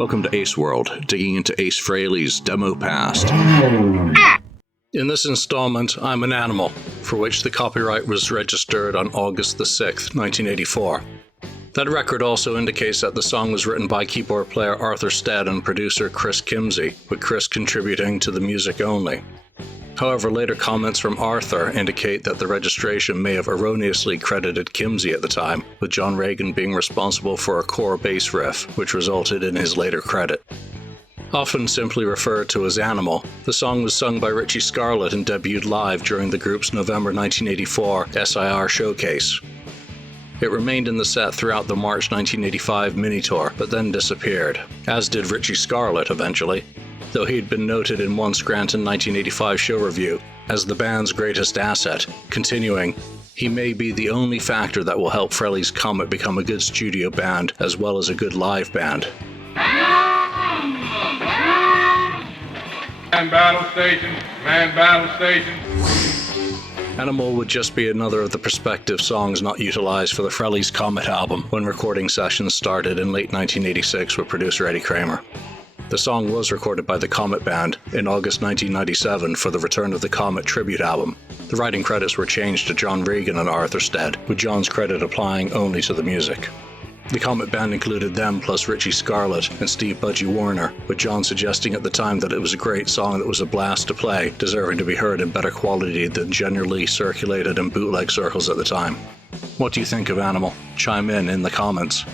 Welcome to Aceworld, digging into Ace Frehley's demo past. In this installment, I'm an Animal, for which the copyright was registered on August the 6th, 1984. That record also indicates that the song was written by keyboard player Arthur Stead and producer Chris Kimsey, with Chris contributing to the music only. However, later comments from Arthur indicate that the registration may have erroneously credited Kimsey at the time, with John Regan being responsible for a core bass riff, which resulted in his later credit. Often simply referred to as Animal, the song was sung by Richie Scarlett and debuted live during the group's November 1984 SIR showcase. It remained in the set throughout the March 1985 mini-tour, but then disappeared, as did Richie Scarlett eventually, though he had been noted in one Scranton 1985 show review as the band's greatest asset, continuing, "He may be the only factor that will help Frehley's Comet become a good studio band as well as a good live band." Man battle station, man battle station. Animal would just be another of the prospective songs not utilized for the Frehley's Comet album when recording sessions started in late 1986 with producer Eddie Kramer. The song was recorded by the Comet Band in August 1997 for the Return of the Comet tribute album. The writing credits were changed to John Regan and Arthur Stead, with John's credit applying only to the music. The Comet Band included them plus Richie Scarlett and Steve Budgie Warner, with John suggesting at the time that it was a great song that was a blast to play, deserving to be heard in better quality than generally circulated in bootleg circles at the time. What do you think of Animal? Chime in the comments.